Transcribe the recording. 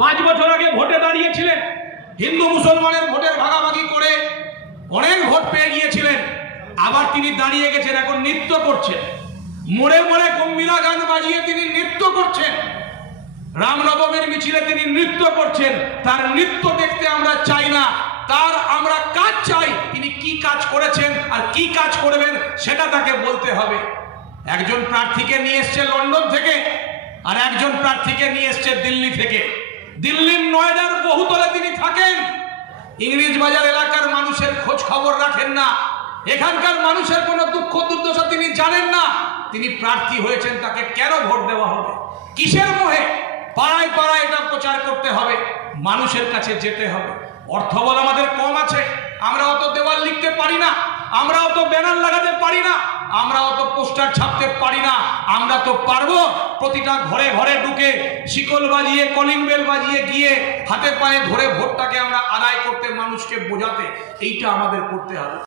5 বছর আগে ভোটে দাঁড়িয়েছিলেন, হিন্দু মুসলমানের ভোটের ভাগাভাগি করে অনেক ভোট পেয়ে গিয়েছিলেন। আবার তিনি দাঁড়িয়ে গেছেন, এখন নৃত্য করছেন, মোড়ে মোড়ে গম্ভীরা গান বাজিয়ে তিনি নৃত্য করছেন, রামনবমীর মিছিলে তিনি নৃত্য করছেন। তার নৃত্য দেখতে আমরা চাই না, তার আমরা কাজ চাই। তিনি কি কাজ করেছেন আর কি কাজ করবেন সেটা তাকে বলতে হবে। একজন প্রার্থীকে নিয়ে এসছে লন্ডন থেকে, আর একজন প্রার্থীকে নিয়ে এসছে দিল্লি থেকে। দিল্লির নয়ডার বহুতলে তিনি থাকেন, ইংরেজ বাজার এলাকার মানুষের খোঁজ খবর রাখেন না, এখানকার মানুষের কোনো দুঃখ দুর্দশা তিনি জানেন না। তিনি প্রার্থী হয়েছেন, তাকে কেন ভোট দেওয়া হবে? কিসের মোহে? পাড়ায় পাড়ায় এটা প্রচার করতে হবে, মানুষের কাছে যেতে হবে। অর্থবল আমাদের কম আছে, আমরা অত দেওয়াল লিখতে পারি না, আমরা অত ব্যানার লাগাতে পারি না, আমরা অত পোস্টার ছাপতে পারি না। আমরা তো পারবো প্রতিটা ঘরে ঘরে ঢুকে শিকল বাজিয়ে কলিং বেল বাজিয়ে গিয়ে হাতে পায়ে ধরে ভোটটাকে আমরা আদায় করতে, মানুষকে বোঝাতে। এইটা আমাদের করতে হবে।